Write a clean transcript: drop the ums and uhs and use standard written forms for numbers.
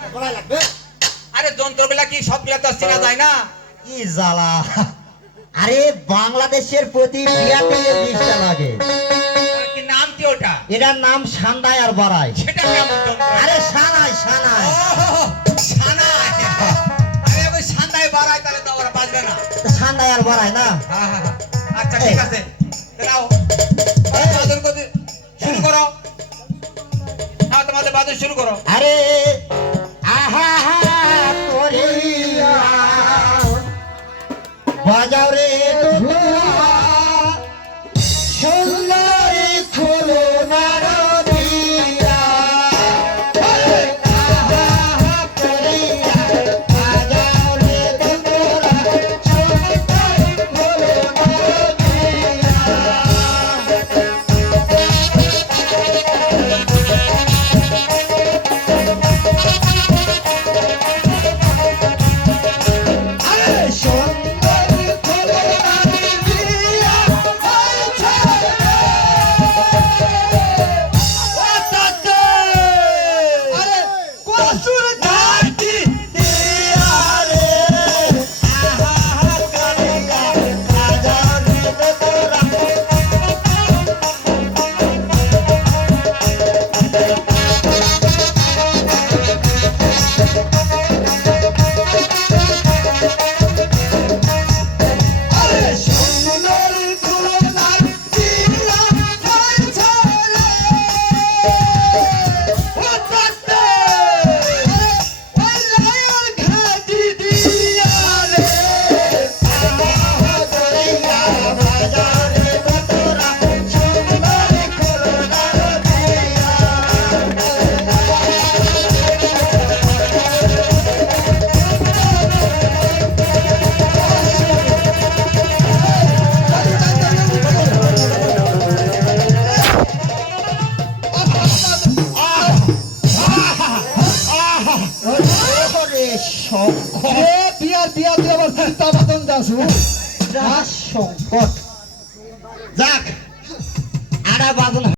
বলাই লাগবে। আরে যন্ত্রগুলা কি সবগুলা তো চেনা যায় না? কি জ্বালা! আরে বাংলাদেশের প্রতি বিয়াতে 20টা লাগে। কি নাম কি ওটা? এটার নাম সান্দাই আর বাড়াই। সেটা কেমন যন্ত্র? আরে সানাই সানাই। ও সানাই। আরে ওই সানাই বাড়ায় তাহলে তো ওরা বাজবে না। সান্দাই আর বাড়াই না। হ্যাঁ হ্যাঁ আচ্ছা ঠিক আছে দাও বাদন করতে শুরু করো। হ্যাঁ তোমাদের বাদন শুরু করো। আরে আহা হা করিয়া বাজাও রে ধুয়া সুন্দরী খুলনার দিয়া। আহা হা করিয়া বাজাও রে ধুয়া সুন্দরী খুলনার দিয়া। যাক, আড়া বাদন